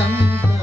I'm mm tam -hmm. tam